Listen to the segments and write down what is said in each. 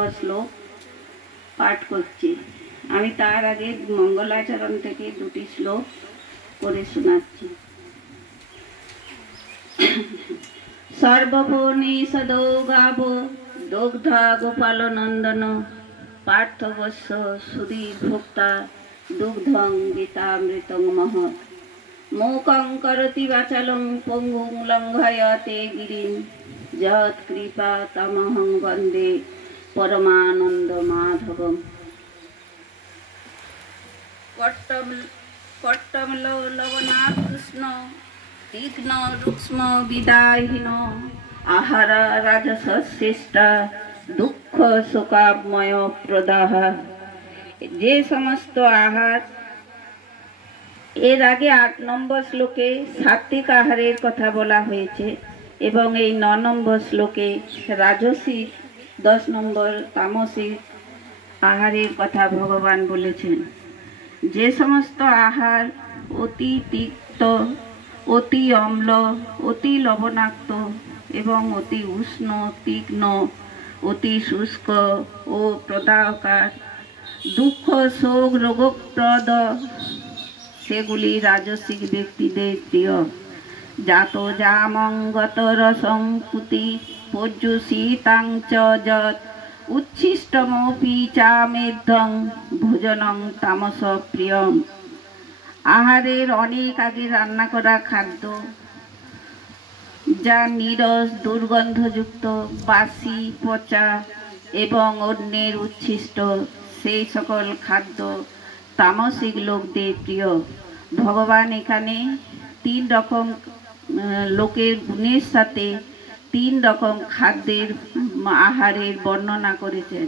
শ্লোক পাঠ করছি। আমি তার আগে মঙ্গলাচরণ থেকে দুটি শ্লোক করে শোনাচ্ছি। সর্বপনিষদো গাবো দগ্ধা গোপাল নন্দন পার্থবস্য সুধীর ভোক্তা দুগ্ধং গীতামৃতং মহৎ মূকং করতি বাচালং পঙ্গুং লঙ্ঘয়তে গিরিং যৎ কৃপা তমহং বন্দে পরমানন্দ মাধবম। কট্টমল লবণাৎ কৃষ্ণ তীক্ষ্ণ রুক্ষ্ম বিদায়হীন আহার রাজসশ্রেষ্ঠা দুঃখ শোকাময় প্রদাহ। যে সমস্ত আহার, এর আগে 8 নম্বর শ্লোকে সাত্বিক আহারের কথা বলা হয়েছে এবং এই 9 নম্বর শ্লোকে রাজসিক, 10 নম্বর তামসিক আহারের কথা ভগবান বলেছেন। যে সমস্ত আহার অতি তিক্ত, অতি অম্ল, অতি লবণাক্ত এবং অতি উষ্ণ, তীক্ষ্ণ, অতি শুষ্ক ও প্রদাহকার, দুঃখ শোক রোগপ্রদ, সেগুলি রাজসিক ব্যক্তিদের প্রিয়। জাত জামঙ্গত রসং পুতি পর্যুষিতাং চ যৎ উচ্ছিষ্টমপি চামেধ্যং ভোজনং তামস প্রিয়ম। আহারের অনেক আগে রান্না করা খাদ্য, যা নীরস, দুর্গন্ধযুক্ত, বাসি, পচা এবং অন্যের উচ্ছিষ্ট, সেই সকল খাদ্য তামসিক লোকদের প্রিয়। ভগবান এখানে 3 রকম লোকের গুণের সাথে 3 রকম খাদ্যের আহারের বর্ণনা করেছেন।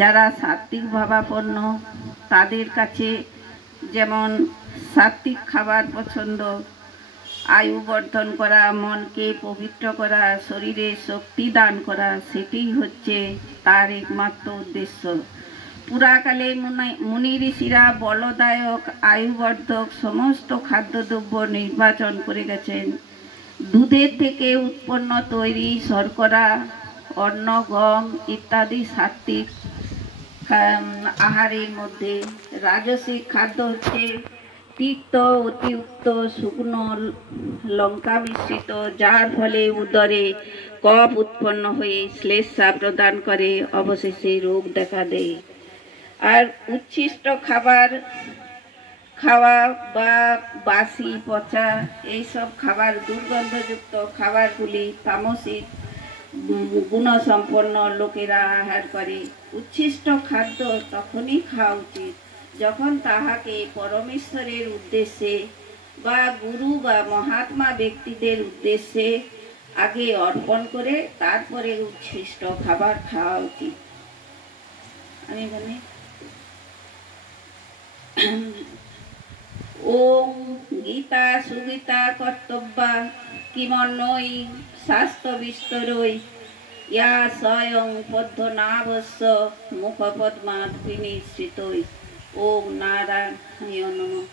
যারা সাত্বিক ভাবাপন্ন, তাদের কাছে যেমন সাত্বিক খাবার পছন্দ, আয়ু বর্ধন করা, মনকে পবিত্র করা, শরীরে শক্তি দান করা, সেটি হচ্ছে তার একমাত্র উদ্দেশ্য। পুরাকালে মুনি ঋষিরা বলদায়ক, আয়ুবর্ধক সমস্ত খাদ্যদ্রব্য নির্বাচন করে গেছেন। দুধের থেকে উৎপন্ন তৈরি শর্করা, অন্ন, গম ইত্যাদি সাত্বিক আহারের মধ্যে। রাজসিক খাদ্য হচ্ছে তিক্ত, অতিরিক্ত, শুকনো লঙ্কা মিশ্রিত, যার ফলে উদরে কফ উৎপন্ন হয়ে শ্লেষ্মা প্রদান করে, অবশেষে রোগ দেখা দেয়। আর উচ্ছিষ্ট খাবার খাওয়া বা বাসি, পচা এইসব খাবার, দুর্গন্ধযুক্ত খাবারগুলি তামসিক গুণসম্পন্ন লোকেরা আহার করে। উচ্ছিষ্ট খাদ্য তখনই খাওয়া উচিত যখন তাহাকে পরমেশ্বরের উদ্দেশ্যে বা গুরু বা মহাত্মা ব্যক্তিদের উদ্দেশ্যে আগে অর্পণ করে তারপরে উচ্ছিষ্ট খাবার খাওয়া উচিত। আমি বলি ওম গীতা সুগীতা কর্তব্যা কিমন্নৈ শাস্ত্র বিস্তরৈ ইয়া স্বয়ং পদ্মনাভস্য মুখপদ্মাৎ বিনিশ্রিতৈ। ওম নারায়ণ নমঃ।